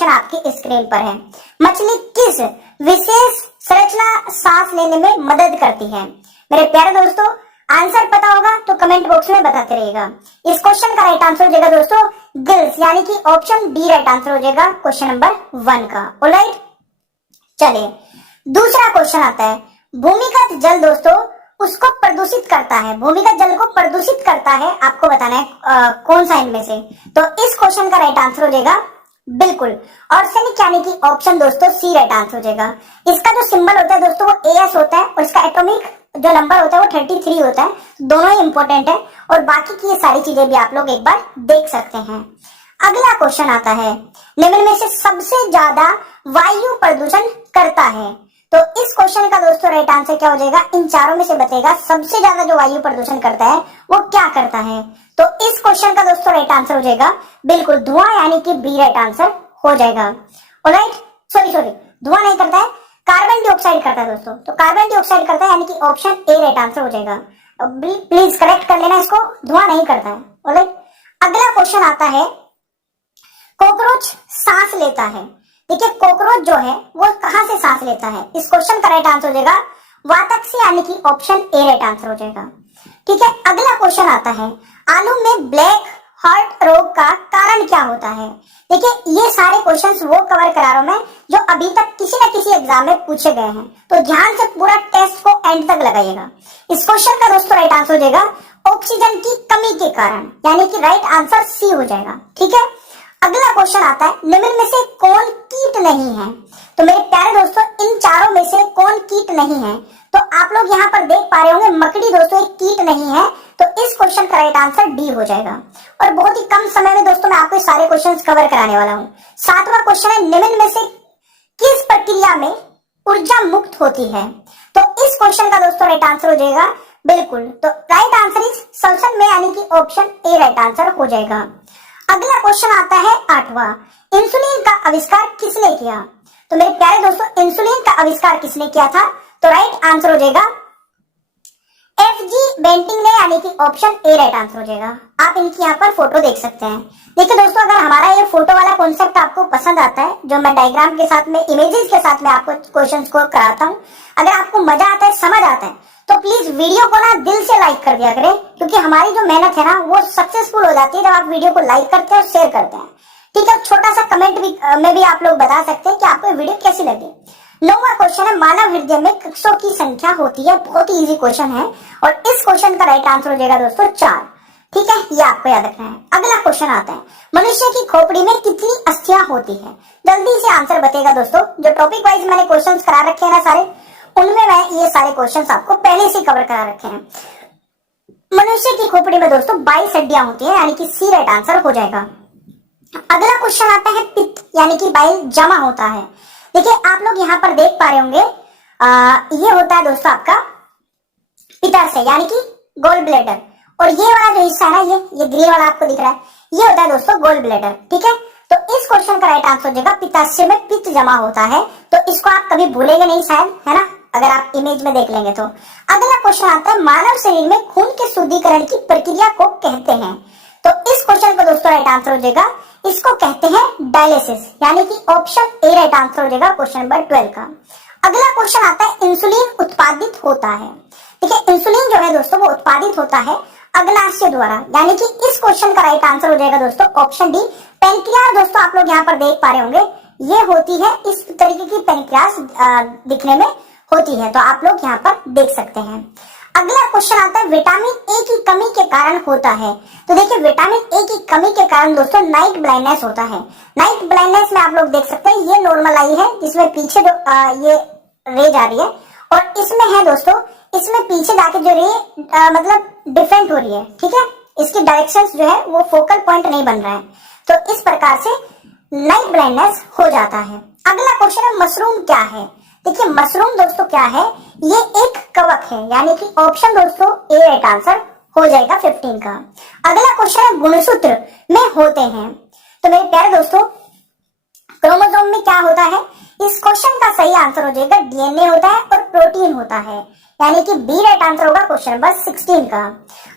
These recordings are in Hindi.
क्वेश्चन आपकी स्क्रीन पर है। मछली किस विशेष संरचना सांस लेने में मदद करती है? मेरे प्यारे दोस्तों, आंसर पता होगा तो कमेंट बॉक्स में बताते रहिएगा। इस क्वेश्चन का राइट आंसर हो जाएगा दोस्तों गिल्स, यानी कि ऑप्शन डी राइट आंसर हो जाएगा क्वेश्चन नंबर 1 का। ऑलराइट, चलिए दूसरा क्वेश्चन आता है। भूमिगत जल दोस्तों उसको प्रदूषित करता है, भूमिगत जल को प्रदूषित करता है, आपको बताना है कौन सा इनमें से। तो इस क्वेश्चन का राइट आंसर हो जाएगा बिल्कुल आर्सेनिक, यानी कि ऑप्शन दोस्तों सी राइट आंसर हो जाएगा। इसका जो सिंबल होता है दोस्तों वो AS होता है और इसका एटॉमिक जो नंबर होता है वो 33 होता है। दोनों ही इंपॉर्टेंट है और बाकी की ये सारी चीजें भी आप लोग एक बार देख सकते हैं। अगला क्वेश्चन आता है, निम्न में से सबसे ज्यादा वायु प्रदूषण करता है। तो इस क्वेश्चन का दोस्तों राइट आंसर क्या हो जाएगा? इन चारों में से बतेगा सबसे ज्यादा जो वायु प्रदूषण करता है वो क्या करता है। तो इस क्वेश्चन का दोस्तों राइट आंसर हो जाएगा बिल्कुल धुआं, यानी कि बी राइट आंसर हो जाएगा। ऑलराइट, सॉरी धुआं नहीं करता है, कार्बन डाइऑक्साइड करता है दोस्तों। तो कार्बन डाइऑक्साइड करता है, यानी कि ऑप्शन ए राइट आंसर हो जाएगा। प्लीज करेक्ट कर लेना इसको, धुआं नहीं करता है। ऑलराइट, अगला क्वेश्चन आता है, कॉकरोच सांस लेता है। देखिए कॉकरोच जो है वो कहां से सांस लेता है? इस क्वेश्चन का राइट आंसर हो जाएगा वातक से, यानी कि ऑप्शन ए राइट आंसर हो जाएगा। ठीक है, अगला क्वेश्चन आता है, आलू में ब्लैक हार्ट रोग का कारण क्या होता है? देखिए ये सारे क्वेश्चंस वो कवर करा रहा हूं मैं जो अभी तक किसी न किसी एग्जाम में पूछे गए हैं, तो ध्यान से पूरा टेस्ट को एंड तक लगाइएगा। इस क्वेश्चन का दोस्तों राइट आंसर हो जाएगा ऑक्सीजन की कमी के कारण, यानी कि राइट आंसर सी हो जाएगा। ठीक है, अगला क्वेश्चन आता है, निम्न में से कौन कीट नहीं है? तो मेरे प्यारे दोस्तों इन चारों में से कौन कीट नहीं है? तो आप लोग यहाँ पर देख पा रहे होंगे मकड़ी दोस्तों एक कीट नहीं है, तो इस क्वेश्चन का राइट आंसर डी हो जाएगा। और बहुत ही कम समय में दोस्तों मैं आपको सारे क्वेश्चंस कवर कराने वाला हूँ। 7वां क्वेश्चन है, निम्न में से किस प्रक्रिया में ऊर्जा मुक्त होती है? तो इस क्वेश्चन का दोस्तों राइट आंसर हो जाएगा बिल्कुल, तो राइट आंसर इज श्वसन में, यानी कि ऑप्शन ए राइट आंसर हो जाएगा। अगला क्वेश्चन आता है 8वां, इंसुलिन का आविष्कार किसने किया? तो मेरे प्यारे दोस्तों इंसुलिन का आविष्कार किसने किया था? तो राइट आंसर हो जाएगा FG बेंटिंग ने, यानी कि ऑप्शन ए राइट आंसर हो जाएगा। आप इनकी यहाँ पर फोटो देख सकते हैं। देखिए दोस्तों, अगर हमारा ये फोटो वाला कॉन्सेप्ट आपको पसंद आता है, जो मैं डायग्राम के साथ में इमेजेस के साथ में आपको क्वेश्चंस को कराता हूँ, अगर आपको मजा आता है, समझ आता है, तो प्लीज वीडियो को ना दिल से लाइक कर दिया करें, क्योंकि हमारी जो मेहनत है ना वो सक्सेसफुल हो जाती है जब आप वीडियो को लाइक करते हैं और शेयर करते हैं। ठीक है, छोटा सा कमेंट में भी आप लोग बता सकते हैं कि आपको वीडियो कैसी लगी। 9वां क्वेश्चन है, मानव हृदय में कक्षों की संख्या होती है। बहुत ही इजी क्वेश्चन है और इस क्वेश्चन का राइट आंसर हो जाएगा दोस्तों 4। ठीक है, ये आपको याद रखना है। अगला क्वेश्चन आता है, मनुष्य की खोपड़ी में कितनी अस्थियां होती है? जल्दी से आंसर बताएगा दोस्तों। जो टॉपिक वाइज मैंने क्वेश्चन करा रखे हैं ना सारे, उनमें मैं ये सारे क्वेश्चन आपको पहले से कवर करा रखे हैं। मनुष्य की खोपड़ी में दोस्तों 22 हड्डियां होती है, यानी कि सी राइट आंसर हो जाएगा। अगला क्वेश्चन आता है, पित्त यानी कि बाइल जमा होता है। देखिए आप लोग यहाँ पर देख पा रहे होंगे, ये होता है दोस्तों आपका पित्ताशय, यानी कि गोल ब्लैडर, और ये वाला जो हिस्सा है ना, ये ग्रीन वाला आपको दिख रहा है, ये होता है दोस्तों गोल ब्लैडर। ठीक है, तो इस क्वेश्चन का राइट आंसर हो जाएगा पित्ताशय में पित्त जमा होता है। तो इसको आप कभी भूलेंगे नहीं शायद, है ना, अगर आप इमेज में देख लेंगे तो। अगला क्वेश्चन आता है, मानव शरीर में खून के शुद्धिकरण की प्रक्रिया को कहते हैं। तो इस क्वेश्चन का दोस्तों राइट आंसर हो जाएगा, इसको कहते हैं डायलिसिस, यानी कि ऑप्शन ए राइट आंसर हो जाएगा क्वेश्चन नंबर 12 का। अगला क्वेश्चन आता है, इंसुलिन उत्पादित होता है। देखिए इंसुलिन जो है दोस्तों वो उत्पादित होता है अग्नाशय द्वारा, यानी कि इस क्वेश्चन का राइट आंसर हो जाएगा दोस्तों ऑप्शन डी पेनक्रियास। दोस्तों आप लोग यहाँ पर देख पा रहे होंगे, ये होती है इस तरीके की पेनक्रियास दिखने में होती है, तो आप लोग यहाँ पर देख सकते हैं। अगला क्वेश्चन आता है, विटामिन ए की कमी के कारण होता है। तो देखिए विटामिन ए की कमी के कारण दोस्तों नाइट ब्लाइंडनेस होता है। नाइट ब्लाइंडनेस में आप लोग देख सकते हैं, ये नॉर्मल आई है जिसमें पीछे जो ये रे जा रही है, और इसमें है दोस्तों, इसमें पीछे जाके जो रे मतलब डिफरेंट हो रही है। ठीक है, इसकी डायरेक्शंस जो है वो फोकल पॉइंट नहीं बन रहा है, तो इस प्रकार से नाइट ब्लाइंडनेस हो जाता है। अगला क्वेश्चन है, मशरूम क्या है? देखिए मशरूम दोस्तों क्या है, ये एक कवक है, यानी कि ऑप्शन दोस्तों ए राइट आंसर हो जाएगा 15 का। अगला क्वेश्चन है, गुणसूत्र में होते हैं। तो मेरे प्यारे दोस्तों क्रोमोसोम में क्या होता है? इस क्वेश्चन का सही आंसर हो जाएगा डीएनए होता है और प्रोटीन होता है, यानी कि बी राइट आंसर होगा क्वेश्चन नंबर 16 का।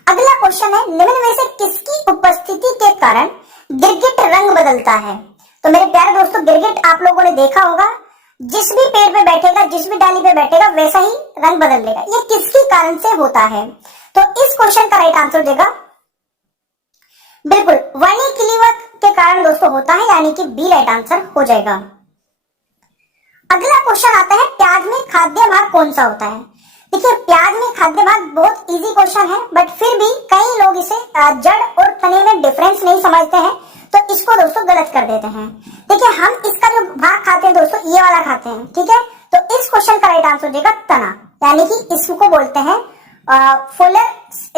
अगला क्वेश्चन है, निम्न में से किसकी उपस्थिति के कारण गिरगिट रंग बदलता है? तो मेरे प्यारे दोस्तों, गिरगिट आप लोगों ने देखा होगा, जिस भी पेड़ पे बैठेगा, जिस भी डाली पे बैठेगा, वैसा ही रंग बदल लेगा। ये किसके कारण से होता है? तो इस क्वेश्चन का राइट आंसर देगा बिल्कुल वर्निक्यूलिवर के कारण दोस्तों होता है, यानी कि बी राइट आंसर हो जाएगा। अगला क्वेश्चन आता है, प्याज में खाद्य भाग कौन सा होता है? देखिए, प्याज में खाद्य भाग बहुत इजी क्वेश्चन है, बट फिर भी कई लोग इसे जड़ और तने में डिफरेंस नहीं समझते हैं, तो इसको दोस्तों गलत कर देते हैं। देखिए, हम इसका जो भाग खाते हैं दोस्तों, ये वाला खाते हैं, ठीक है। तो इस क्वेश्चन का राइट आंसर हो जाएगा तना, यानी कि इसको बोलते हैं फुलर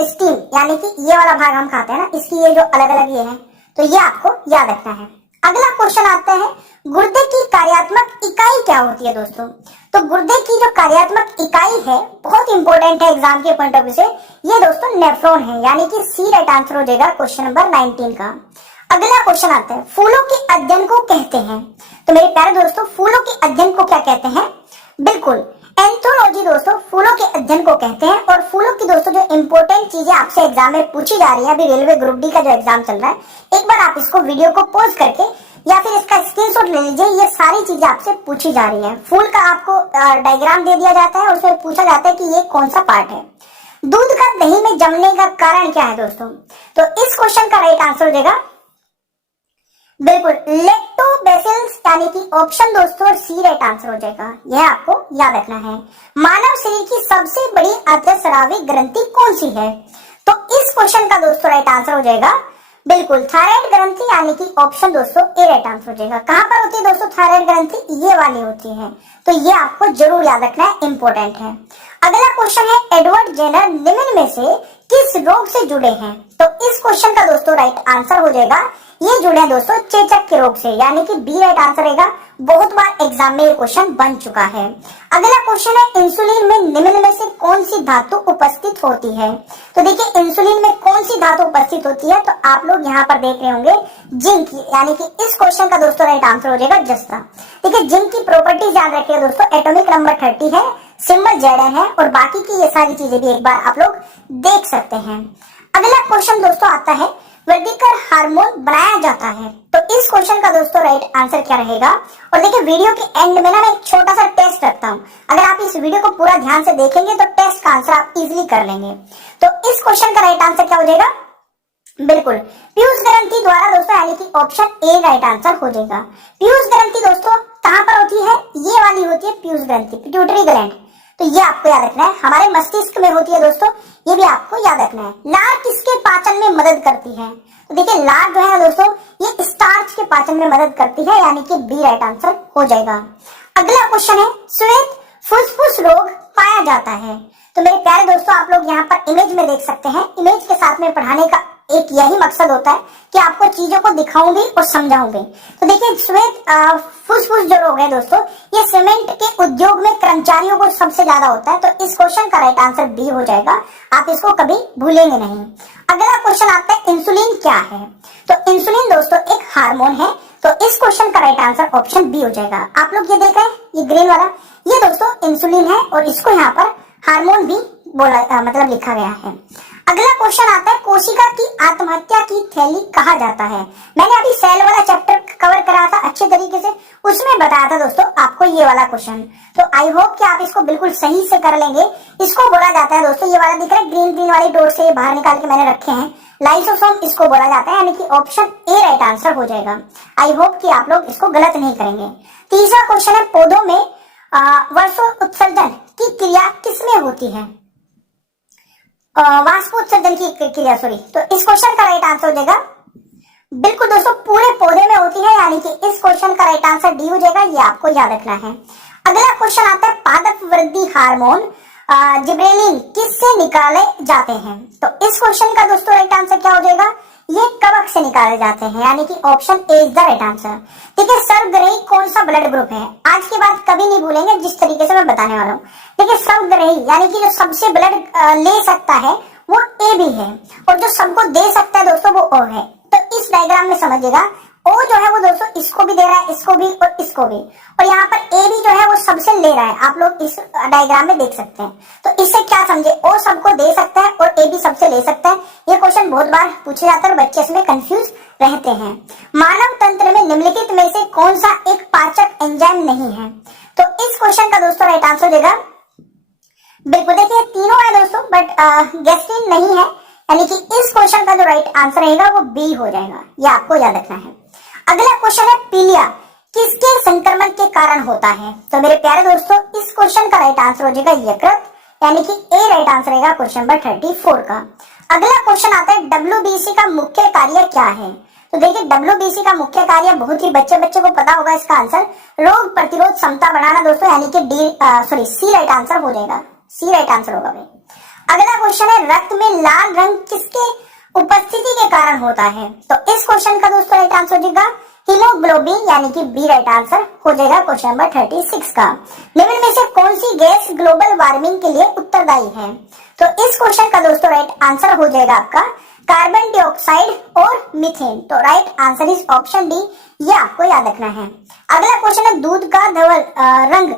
स्टीम, यानी कि ये वाला भाग हम खाते हैं ना, इसकी ये जो अलग अलग ये है, तो ये आपको याद रखना है। अगला क्वेश्चन आता है, गुर्दे की कार्यात्मक इकाई क्या होती है दोस्तों? तो गुर्दे की जो कार्यात्मक इकाई है, बहुत इंपॉर्टेंट है एग्जाम के पॉइंट ऑफ व्यू से, ये दोस्तों नेफ्रॉन है, यानी कि सी राइट आंसर हो जाएगा क्वेश्चन नंबर 19 का। अगला क्वेश्चन आता है, फूलों के अध्ययन को कहते हैं? तो मेरे प्यारे दोस्तों, फूलों के अध्ययन को क्या कहते हैं? बिल्कुल एंथोलॉजी दोस्तों फूलों के अध्ययन को कहते हैं। और फूलों की दोस्तों जो इंपॉर्टेंट चीजें आपसे एग्जाम में पूछी जा रही है, अभी रेलवे ग्रुप डी का जो एग्जाम चल रहा है, एक बार आप इसको वीडियो को पॉज करके या फिर इसका स्क्रीनशॉट ले लीजिए। ये सारी चीजें आपसे पूछी जा रही है। फूल का आपको डायग्राम दे दिया जाता है, उसमें पूछा जाता है कि ये कौन सा पार्ट है। दूध का दही में जमने का कारण क्या है दोस्तों? तो इस क्वेश्चन का राइट आंसर हो जाएगा बिल्कुल लैक्टोबैसिलस, यानी कि ऑप्शन दोस्तों सी राइट आंसर हो जाएगा। यह आपको याद रखना है। मानव शरीर की सबसे बड़ी अंतःस्रावी ग्रंथि कौन सी है? तो इस क्वेश्चन का दोस्तों राइट आंसर हो जाएगा बिल्कुल थायराइड ग्रंथि, यानी कि ऑप्शन दोस्तों ए राइट आंसर हो जाएगा। कहां पर होती है दोस्तों थायराइड ग्रंथि? ये वाली होती है, तो ये आपको जरूर याद रखना है, इंपॉर्टेंट है। अगला क्वेश्चन है, एडवर्ड जेनर निम्न में से किस रोग से जुड़े हैं? तो इस क्वेश्चन का दोस्तों राइट आंसर हो जाएगा, ये जुड़े हैं दोस्तों चेचक के रोग से, यानी कि बी राइट आंसर रहेगा। बहुत बार एग्जाम में ये क्वेश्चन बन चुका है। अगला क्वेश्चन है, इंसुलिन में निम्न में से कौन सी धातु उपस्थित होती है? तो देखिए, इंसुलिन में कौन सी धातु उपस्थित होती है? तो आप लोग यहाँ पर देख रहे होंगे जिंक, यानी कि इस क्वेश्चन का दोस्तों राइट आंसर हो जाएगा जस्ता। देखिए, जिंक की प्रॉपर्टीज याद रखिए दोस्तों, एटॉमिक नंबर 30 है, सिंबल Zn है, और बाकी की ये सारी चीजें भी एक बार आप लोग देख सकते हैं। अगला क्वेश्चन दोस्तों आता है, वृद्धिकर हार्मोन बनाया जाता है? तो इस क्वेश्चन का दोस्तों राइट आंसर क्या रहेगा? और देखिए, वीडियो के एंड में ना मैं एक छोटा सा टेस्ट रखता हूँ, अगर आप इस वीडियो को पूरा ध्यान से देखेंगे तो टेस्ट का आंसर आप इजीली कर लेंगे। तो इस क्वेश्चन का राइट आंसर क्या हो जाएगा? बिल्कुल पीयूष ग्रंथि द्वारा दोस्तों, यानी कि ऑप्शन ए राइट आंसर हो जाएगा। पीयूष ग्रंथि दोस्तों कहां पर होती है? ये वाली होती है पीयूष ग्रंथि, पिट्यूटरी ग्लैंड, तो ये आपको याद रखना है। हमारे मस्तिष्क में होती है दोस्तों, ये भी आपको याद रखना है। लार किसके पाचन में मदद करती है? तो देखिए, लार जो है दोस्तों, ये स्टार्च के पाचन में मदद करती है, यानी कि बी राइट आंसर हो जाएगा। अगला क्वेश्चन है, श्वेत फुसफुस रोग पाया जाता है? तो मेरे प्यारे दोस्तों, आप लोग यहाँ पर इमेज में देख सकते हैं। इमेज के साथ में पढ़ाने का एक यही मकसद होता है कि आपको चीजों को दिखाऊंगी और समझाऊंगी। तो देखिए, श्वेत फुसफुस जो रोग है दोस्तों, ये सीमेंट के उद्योग में कर्मचारियों को सबसे ज्यादा होता है, तो इस क्वेश्चन का राइट आंसर बी हो जाएगा। आप इसको कभी भूलेंगे नहीं। अगला क्वेश्चन आता है, इंसुलिन क्या है? तो इंसुलिन दोस्तों एक हार्मोन है, तो इस क्वेश्चन का राइट आंसर ऑप्शन बी हो जाएगा। आप लोग ये देख रहे हैं, ये ग्रीन वाला, ये दोस्तों इंसुलिन है, और इसको यहाँ पर हार्मोन भी बोला मतलब लिखा गया है। अगला क्वेश्चन आता है, कोशिका की आत्महत्या की थैली कहा जाता है? मैंने अभी सेल वाला चैप्टर कवर करा था अच्छे तरीके से, उसमें बताया था दोस्तों आपको ये वाला क्वेश्चन। तो आई होप कि आप इसको बिल्कुल सही से कर लेंगे। इसको बोला जाता है दोस्तों, ये वाला दिख रहा है ग्रीन ग्रीन वाली डोर से बाहर निकाल के मैंने रखे हैं, लाइसोसोम इसको बोला जाता है, यानी कि ऑप्शन ए राइट आंसर हो जाएगा। आई होप कि आप लोग इसको गलत नहीं करेंगे। तीसरा क्वेश्चन है, पौधों में वर्षोत्सर्जन की क्रिया किसमें होती है? वाष्पोत्सर्जन की क्रिया, सॉरी। तो इस क्वेश्चन का राइट आंसर हो जाएगा बिल्कुल दोस्तों पूरे पौधे में होती है, यानी कि इस क्वेश्चन का राइट आंसर डी हो जाएगा। ये आपको याद रखना है। अगला क्वेश्चन आता है, पादप वृद्धि हार्मोन जिब्रेलिन किससे निकाले जाते हैं? तो इस क्वेश्चन का दोस्तों राइट आंसर क्या हो जाएगा? ये कवक से निकाले जाते हैं, यानी कि option A is the right answer. ठीक है, सर्वग्रही कौन सा ब्लड ग्रुप है? आज के बाद कभी नहीं भूलेंगे जिस तरीके से मैं बताने वाला हूँ। देखिए, सर्वग्रही यानी कि जो सबसे ब्लड ले सकता है वो ए भी है, और जो सबको दे सकता है दोस्तों वो ओ है। तो इस डायग्राम में समझिएगा, ओ जो है वो दोस्तों इसको भी दे रहा है, इसको भी और इसको भी, और यहाँ पर ए भी जो है वो सबसे ले रहा है। आप लोग इस डायग्राम में देख सकते हैं। तो इससे क्या समझे, ओ सबको दे सकता है और ए भी सबसे ले सकता है। ये क्वेश्चन बहुत बार पूछे जाता है और बच्चे इसमें कंफ्यूज रहते हैं। मानव तंत्र में निम्नलिखित में से कौन सा एक पाचक एंजाइम नहीं है? तो इस क्वेश्चन का दोस्तों राइट आंसर हो जाएगा, बिल्कुल देखिए तीनों है दोस्तों, बट गैस्ट्रिन नहीं है, यानी कि इस क्वेश्चन का जो राइट आंसर रहेगा वो बी हो जाएगा, ये आपको याद रखना है। अगला क्वेश्चन है पीलिया किसके संक्रमण के कारण होता है? तो मेरे प्यारे दोस्तों इस क्वेश्चन का राइट आंसर हो जाएगा यकृत, यानी कि ए राइट आंसर रहेगा क्वेश्चन नंबर 34 का। अगला क्वेश्चन आता है डब्ल्यूबीसी का मुख्य कार्य क्या है? तो देखिए डब्ल्यूबीसी का मुख्य कार्य बहुत ही बच्चे को पता होगा इसका आंसर, रोग प्रतिरोध क्षमता बढ़ाना दोस्तों, यानी कि सी राइट आंसर हो जाएगा, सी राइट आंसर होगा भाई। अगला क्वेश्चन है रक्त में लाल रंग किसके उपस्थिति के कारण होता है? तो इस क्वेश्चन का दोस्तों राइट आंसर हो जाएगा हीमोग्लोबिन, यानी कि बी राइट आंसर हो जाएगा क्वेश्चन नंबर 36 का। निम्न में से कौन सी गैस ग्लोबल वार्मिंग के लिए उत्तरदायी है? तो इस क्वेश्चन का दोस्तों राइट आंसर हो जाएगा आपका कार्बन डाइऑक्साइड और मीथेन। तो right answer is option D, ये आपको याद रखना है। अगला क्वेश्चन है दूध का धवल रंग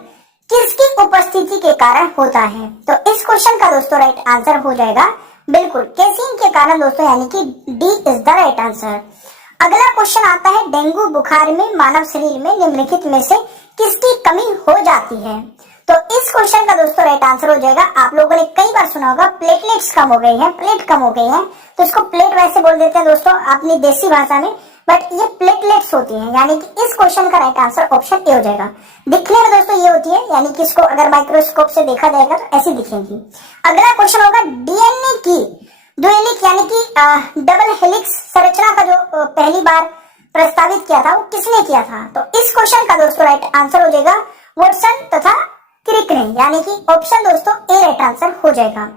किसकी उपस्थिति के कारण होता है? तो इस क्वेश्चन का दोस्तों राइट आंसर हो जाएगा बिल्कुल केसिन के कारण दोस्तों, यानी कि D is the right answer. अगला क्वेश्चन आता है डेंगू बुखार में मानव शरीर में निम्नलिखित में से किसकी कमी हो जाती है? तो इस क्वेश्चन का दोस्तों राइट आंसर हो जाएगा, आप लोगों ने कई बार सुना होगा प्लेटलेट्स कम हो गई हैं, प्लेट कम हो गई हैं, तो इसको प्लेट वैसे बोल देते हैं दोस्तों अपनी देसी भाषा में, बट ये प्लेटलेट्स होती हैं, यानी कि इस क्वेश्चन का राइट आंसर ऑप्शन ए हो जाएगा। दिखने में दोस्तों ये होती है, यानी कि इसको अगर माइक्रोस्कोप से देखा जाएगा तो ऐसी दिखेगी। अगला क्वेश्चन होगा डीएनए की द्विलिक यानी कि डबल हेलिक्स संरचना का जो पहली बार प्रस्तावित किया था वो किसने किया था? तो इस क्वेश्चन का दोस्तों राइट आंसर हो जाएगा वॉटसन तथा क्रिक ने, यानी कि ऑप्शन दोस्तों ए राइट आंसर हो जाएगा।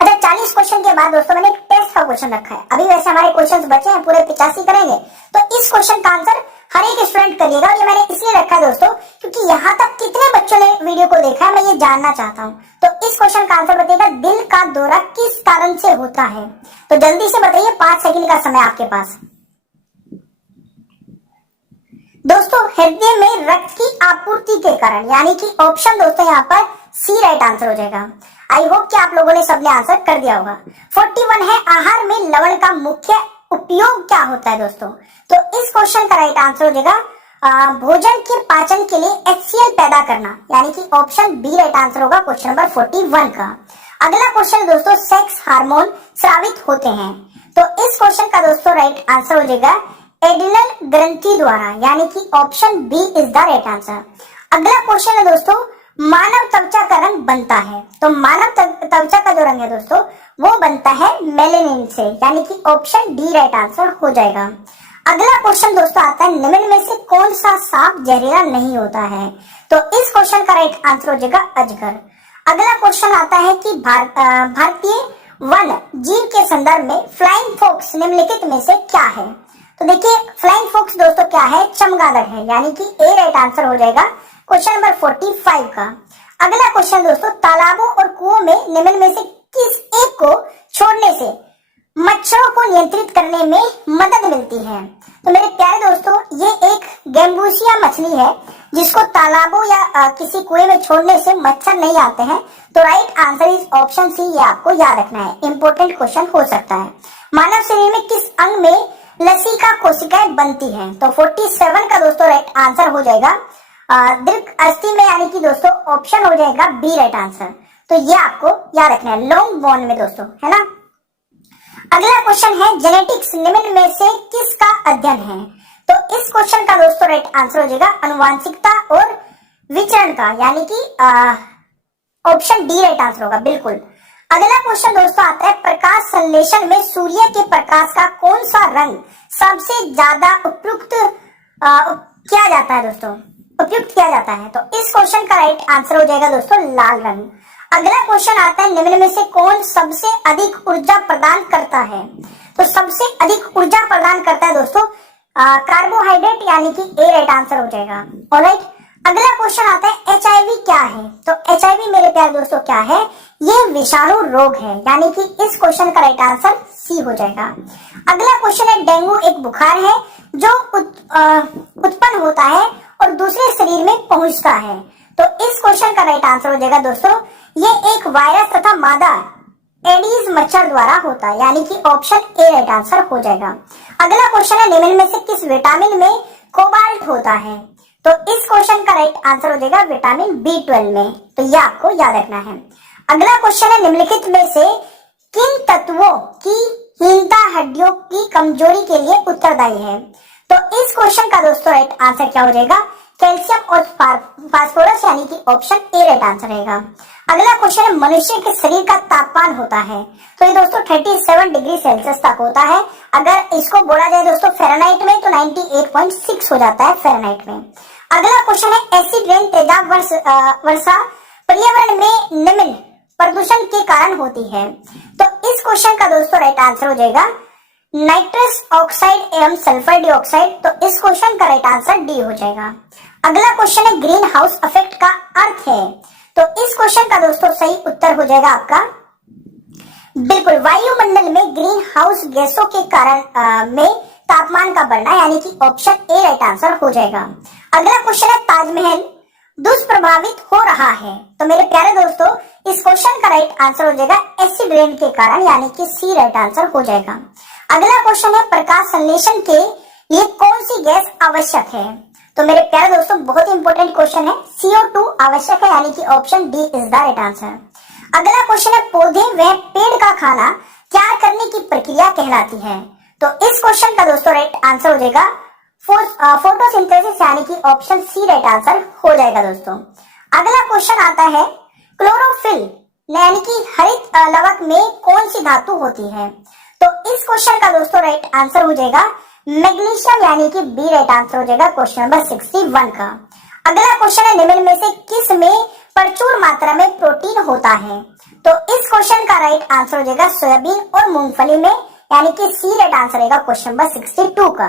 अच्छा 40 क्वेश्चन के बाद दोस्तों मैंने एक टेस्ट का क्वेश्चन रखा है, अभी वैसे हमारे क्वेश्चंस बचे हैं पूरे 85 करेंगे, तो इस क्वेश्चन का आंसर हर एक स्टूडेंट करिएगा। और ये मैंने इसलिए रखा है दोस्तों क्योंकि यहाँ तक कितने बच्चों ने वीडियो को देखा है मैं ये जानना चाहता हूँ। तो इस क्वेश्चन का आंसर बताइएगा दिल का दौरा किस कारण से होता है? तो जल्दी से बताइए, 5 सेकंड का समय आपके पास। दोस्तों हृदय में रक्त की आपूर्ति के कारण, यानी कि ऑप्शन दोस्तों यहाँ पर सी राइट आंसर हो जाएगा। आई होप कि आप लोगों ने सबने आंसर कर दिया होगा। 41 है आहार में लवण का मुख्य उपयोग क्या होता है दोस्तों? तो इस क्वेश्चन का राइट आंसर हो जाएगा भोजन के पाचन के लिए HCl पैदा करना, यानी कि ऑप्शन बी राइट आंसर होगा क्वेश्चन नंबर 41 का। अगला क्वेश्चन दोस्तों सेक्स हार्मोन स्रावित होते हैं, तो इस क्वेश्चन का दोस्तों राइट आंसर हो जाएगा एड्रिनल ग्रंथि द्वारा, यानी कि option B is the right answer. अगला क्वेश्चन है दोस्तों मानव त्वचा का रंग बनता है, तो मानव त्वचा का जो रंग है दोस्तों वो बनता है मेलेनिन से, यानी कि ऑप्शन डी राइट आंसर हो जाएगा। अगला क्वेश्चन दोस्तों आता है निम्न में से कौन सा सांप जहरीला नहीं होता है? तो इस क्वेश्चन का राइट आंसर हो जाएगा अजगर। अगला क्वेश्चन आता है कि भारतीय वन जीव के संदर्भ में फ्लाइंग फॉक्स निम्नलिखित में से क्या है? तो देखिए फ्लाइंग फॉक्स दोस्तों क्या है? चमगादड़ है, यानी कि ए राइट आंसर हो जाएगा क्वेश्चन नंबर 45 का। अगला क्वेश्चन दोस्तों तालाबों और कुओं में निम्न में से किस एक को छोड़ने से मच्छरों को नियंत्रित करने में मदद मिलती है? तो मेरे प्यारे दोस्तों ये एक गैम्बूसिया मछली है जिसको तालाबों या किसी कुएं में छोड़ने से मच्छर नहीं आते हैं, तो right answer is option C, ये आपको याद रखना है, इंपॉर्टेंट क्वेश्चन हो सकता है। मानव शरीर में किस अंग में लसिका कोशिकाएं बनती हैं? तो 47 का दोस्तों राइट आंसर हो जाएगा दीर्घ अस्थि में, यानी कि दोस्तों ऑप्शन हो जाएगा बी राइट आंसर। तो ये आपको याद रखना है, लॉन्ग बोन में दोस्तों, है ना। अगला क्वेश्चन है जेनेटिक्स निम्न में से किसका अध्ययन है? तो इस क्वेश्चन का दोस्तों राइट आंसर हो जाएगा अनुवांशिकता और विचरण का, यानी कि ऑप्शन डी राइट आंसर होगा बिल्कुल। अगला क्वेश्चन दोस्तों आता है प्रकाश संश्लेषण में सूर्य के प्रकाश का कौन सा रंग सबसे ज्यादा उपयुक्त किया जाता है दोस्तों? उपयुक्त किया जाता है, तो इस क्वेश्चन का राइट आंसर हो जाएगा दोस्तों लाल रंग। अगला क्वेश्चन आता है निम्न में से कौन सबसे अधिक ऊर्जा प्रदान करता है? तो सबसे अधिक ऊर्जा प्रदान करता है दोस्तों कार्बोहाइड्रेट, यानी कि ए राइट आंसर हो जाएगा। ऑलराइट, अगला क्वेश्चन आता है HIV क्या है? तो HIV मेरे प्यारे दोस्तों क्या है? ये विषाणु रोग है, यानी कि इस क्वेश्चन का राइट आंसर सी हो जाएगा। अगला क्वेश्चन है डेंगू एक बुखार है जो उत्पन्न होता है और दूसरे शरीर में पहुंचता है, तो इस क्वेश्चन का राइट आंसर हो जाएगा दोस्तों ये एक वायरस तथा मादा एडीज मच्छर द्वारा होता है, यानी कि ऑप्शन ए राइट आंसर हो जाएगा। अगला क्वेश्चन है, निम्न में से किस विटामिन में कोबाल्ट होता है? तो इस क्वेश्चन का राइट आंसर हो जाएगा विटामिन B12 में, तो ये आपको याद रखना है। अगला क्वेश्चन है, निम्नलिखित में से किन तत्वों की हीनता हड्डियों की कमजोरी के लिए उत्तरदायी है? तो इस क्वेश्चन का दोस्तों राइट आंसर क्या हो जाएगा? कैल्शियम और फास्फोरस, यानी कि ऑप्शन ए राइट आंसर रहेगा। अगला क्वेश्चन है, मनुष्य के शरीर का तापमान होता है, तो ये दोस्तों 37 डिग्री सेल्सियस तक होता है। अगर इसको बोला जाए दोस्तों फ़ारेनहाइट में तो 98.6 हो जाता है फ़ारेनहाइट में। अगला क्वेश्चन है, एसिड रेन तेजाब वर्षा पर्यावरण में निम्न प्रदूषण के कारण होती है। तो इस क्वेश्चन का दोस्तों राइट आंसर हो जाएगा नाइट्रस ऑक्साइड एवं सल्फर डाइऑक्साइड, तो इस क्वेश्चन का राइट आंसर डी हो जाएगा। अगला क्वेश्चन है, ग्रीन हाउस इफेक्ट का अर्थ है, तो इस क्वेश्चन का दोस्तों सही उत्तर हो जाएगा आपका बिल्कुल वायुमंडल में ग्रीन हाउस गैसों के कारण में तापमान का बढ़ना, यानी कि ऑप्शन ए राइट आंसर हो जाएगा। अगला क्वेश्चन है, ताजमहल दुष्प्रभावित हो रहा है, तो मेरे प्यारे दोस्तों इस क्वेश्चन का राइट आंसर हो जाएगा एसिड रेन के कारण, यानी कि सी राइट आंसर हो जाएगा। अगला क्वेश्चन है, प्रकाश संश्लेषण के लिए कौन सी गैस आवश्यक है? तो मेरे प्यारे दोस्तों बहुत इंपॉर्टेंट क्वेश्चन है, CO2 आवश्यक है, यानी कि option D is the right answer. अगला क्वेश्चन है, पौधे व पेड़ का खाना तैयार करने की प्रक्रिया कहलाती है? तो इस क्वेश्चन का दोस्तों राइट आंसर हो जाएगा फोटोसिंथेसिस, यानी कि ऑप्शन सी राइट आंसर हो जाएगा दोस्तों। अगला क्वेश्चन आता है, क्लोरोफिल यानी कि हरित लवक में कौन सी धातु होती है? तो इस क्वेश्चन का दोस्तों राइट आंसर हो जाएगा मैग्नीशियम, यानी कि बी राइट आंसर हो जाएगा क्वेश्चन नंबर 61 का। अगला क्वेश्चन है, निम्न में से किस में प्रचुर मात्रा में प्रोटीन होता है? तो इस क्वेश्चन का राइट आंसर हो जाएगा सोयाबीन और मूंगफली में, यानी कि सी राइट आंसर रहेगा क्वेश्चन नंबर 62 का।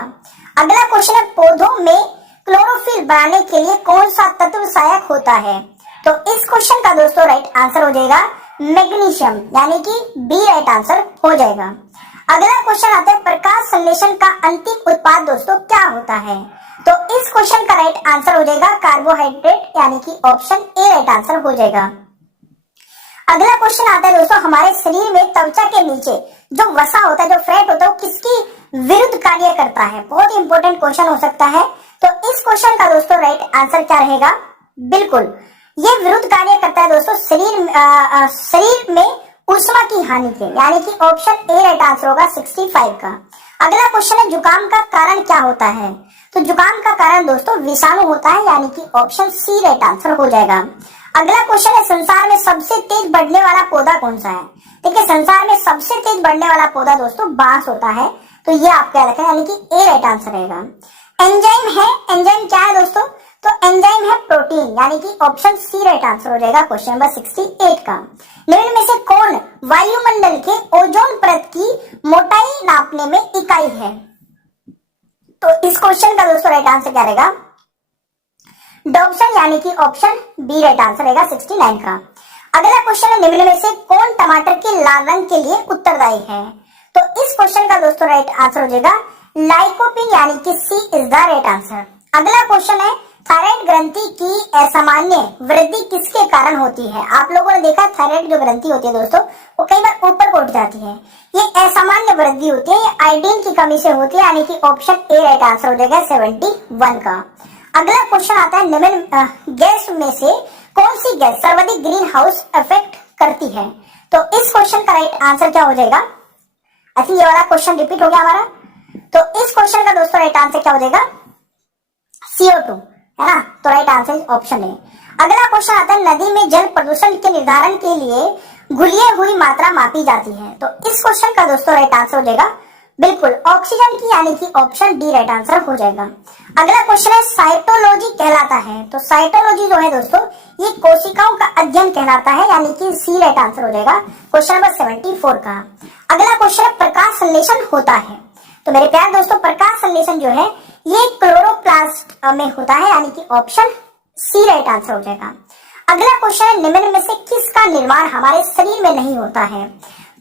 अगला क्वेश्चन है, पौधों में क्लोरोफिल बनाने के लिए कौन सा तत्व सहायक होता है? तो इस क्वेश्चन का दोस्तों राइट आंसर हो जाएगा मैग्नीशियम, यानी कि बी राइट आंसर हो जाएगा। अगला क्वेश्चन आता है, प्रकाश संश्लेषण का अंतिम उत्पाद दोस्तों क्या होता है? तो इस क्वेश्चन का राइट आंसर हो जाएगा कार्बोहाइड्रेट, यानी कि ऑप्शन ए राइट आंसर हो जाएगा। अगला क्वेश्चन आता है दोस्तों, हमारे शरीर में त्वचा के नीचे जो वसा होता है, जो फैट होता है, वो किसकी विरुद्ध कार्य करता है? बहुत इंपॉर्टेंट क्वेश्चन हो सकता है। तो इस क्वेश्चन का दोस्तों राइट आंसर क्या रहेगा? बिल्कुल ये विरुद्ध कार्य करता है दोस्तों शरीर में ऊष्मा की हानि के, यानी कि ऑप्शन ए राइट आंसर होगा 65 का। अगला क्वेश्चन है, जुकाम का कारण क्या होता है? तो जुकाम का कारण दोस्तों विषाणु होता है, यानी कि ऑप्शन सी राइट आंसर हो जाएगा। अगला क्वेश्चन है, संसार में सबसे तेज बढ़ने वाला पौधा कौन सा है? देखिए संसार में सबसे तेज बढ़ने वाला पौधा दोस्तों बांस होता है, तो ये आप क्या रखें, यानी कि ए राइट आंसर रहेगा। एंजाइम है, एंजाइम क्या है दोस्तों? तो एंजाइम है प्रोटीन, यानी कि ऑप्शन सी राइट आंसर हो जाएगा क्वेश्चन नंबर 68 का। निम्न में से कौन वायुमंडल के ओजोन परत की मोटाई नापने में इकाई है? तो इस क्वेश्चन का दोस्तों राइट आंसर क्या रहेगा? डॉप्सन, यानी कि ऑप्शन बी राइट आंसर रहेगा 69 का। अगला क्वेश्चन है, निम्न में से कौन टमाटर के लाल रंग के लिए उत्तरदायी है? तो इस क्वेश्चन का दोस्तों राइट आंसर हो जाएगा लाइकोपिन, यानी कि सी इज द राइट आंसर। अगला क्वेश्चन है, थायराइड ग्रंथि की असामान्य वृद्धि किसके कारण होती है? आप लोगों ने देखा थायराइड जो ग्रंथि होती है दोस्तों, वो कई बार ऊपर को उठ जाती है, ये असामान्य वृद्धि होती है, ये आयोडीन की कमी से होती है, यानी कि ऑप्शन ए राइट आंसर हो जाएगा 71 का। अगला क्वेश्चन आता है, निम्न गैस में से कौन सी गैस सर्वाधिक ग्रीन हाउस इफेक्ट करती है? तो इस क्वेश्चन का राइट आंसर क्या हो जाएगा? ऐसे ये वाला क्वेश्चन रिपीट हो गया हमारा, तो इस क्वेश्चन का दोस्तों राइट आंसर क्या हो जाएगा? CO2 है ना, तो राइट आंसर ऑप्शन है। अगला क्वेश्चन आता है, नदी में जल प्रदूषण के निर्धारण के लिए घुलिए हुई मात्रा मापी जाती है? तो इस क्वेश्चन का दोस्तों राइट आंसर हो जाएगा बिल्कुल ऑक्सीजन की, यानी कि ऑप्शन डी राइट आंसर हो जाएगा। अगला क्वेश्चन है, साइटोलॉजी कहलाता है? तो साइटोलॉजी जो है दोस्तों ये कोशिकाओं का अध्ययन कहलाता है, यानी कि सी राइट आंसर हो जाएगा क्वेश्चन नंबर 74 का। अगला क्वेश्चन है, प्रकाश संश्लेषण होता है? तो मेरे प्यारे दोस्तों प्रकाश संश्लेषण जो है ये क्लोरोप्लास्ट में होता है, यानी कि ऑप्शन सी राइट आंसर हो जाएगा। अगला क्वेश्चन है, निम्न में से किसका निर्माण हमारे शरीर में नहीं होता है?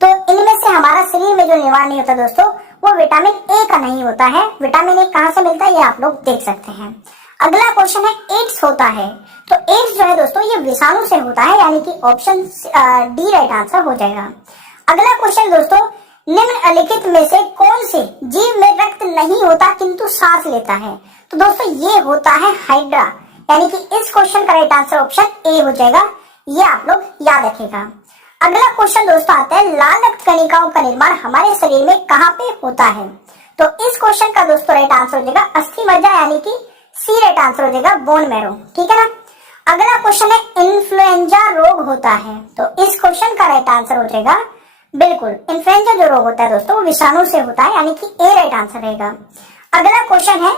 तो इनमें से हमारा शरीर में जो निर्माण नहीं होता दोस्तों वो विटामिन ए का नहीं होता है। विटामिन ए कहाँ से मिलता है ये आप लोग देख सकते हैं। अगला क्वेश्चन है, एड्स होता है? तो एड्स जो है दोस्तों ये विषाणु से होता है, यानी कि ऑप्शन डी राइट आंसर हो जाएगा। अगला क्वेश्चन दोस्तों, निम्नलिखित में से कौन से जीव में रक्त नहीं होता किंतु सांस लेता है? तो दोस्तों ये होता है हाइड्रा, यानी कि इस क्वेश्चन का राइट आंसर ऑप्शन ए हो जाएगा। ये आप लोग याद रखिएगा। अगला क्वेश्चन दोस्तों आता है, लाल रक्त कणिकाओं का निर्माण हमारे शरीर में कहाँ पे होता है? तो इस क्वेश्चन का दोस्तों राइट आंसर हो जाएगा अस्थि मज्जा, यानी कि सी राइट आंसर हो जाएगा बोन मैरो। ठीक है ना। अगला क्वेश्चन है, इन्फ्लुएंजा रोग होता है, तो इस क्वेश्चन का राइट आंसर हो जाएगा बिल्कुल इन्फ्लुएंजा जो रोग होता है दोस्तों वो विषाणु से होता है, यानी कि ए राइट आंसर रहेगा। अगला क्वेश्चन है,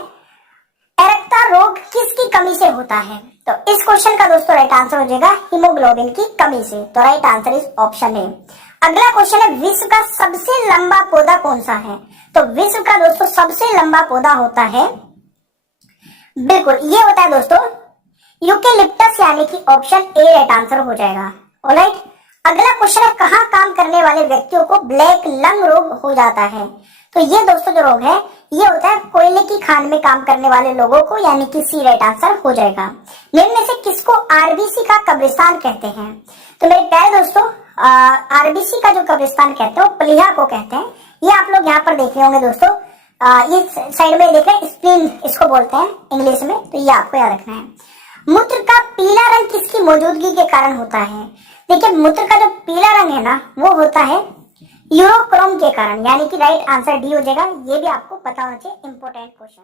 एरेक्टा रोग किसकी कमी से होता है? तो इस क्वेश्चन का दोस्तों राइट आंसर हो जाएगा हीमोग्लोबिन की कमी से, तो राइट आंसर इस ऑप्शन है। अगला क्वेश्चन है, विश्व का सबसे लंबा पौधा कौन सा है? तो विश्व का दोस्तों सबसे लंबा पौधा होता है, बिल्कुल ये होता है दोस्तों यूकेलिप्टस, यानी कि ऑप्शन ए राइट आंसर हो जाएगा। ऑलराइट। अगला क्वेश्चन है, कहाँ काम करने वाले व्यक्तियों को ब्लैक लंग रोग हो जाता है? तो ये दोस्तों जो रोग है ये होता है कोयले की खान में काम करने वाले लोगों को, यानी कि सी राइट आंसर हो जाएगा। निम्न में से किसको आरबीसी का कब्रिस्तान कहते हैं? तो मेरे प्यारे दोस्तों, आरबीसी का जो कब्रिस्तान कहते हैं वो प्लीहा को कहते हैं। ये आप लोग यहाँ पर देख रहे होंगे दोस्तों, ये साइड में देख रहे हैं, स्प्लीन इसको बोलते हैं इंग्लिश में, तो ये आपको याद रखना है। मूत्र का पीला रंग किसकी मौजूदगी के कारण होता है? देखिए मूत्र का जो पीला रंग है ना वो होता है यूरोक्रोम के कारण, यानी कि राइट आंसर डी हो जाएगा। ये भी आपको पता होना चाहिए, इंपॉर्टेंट क्वेश्चन।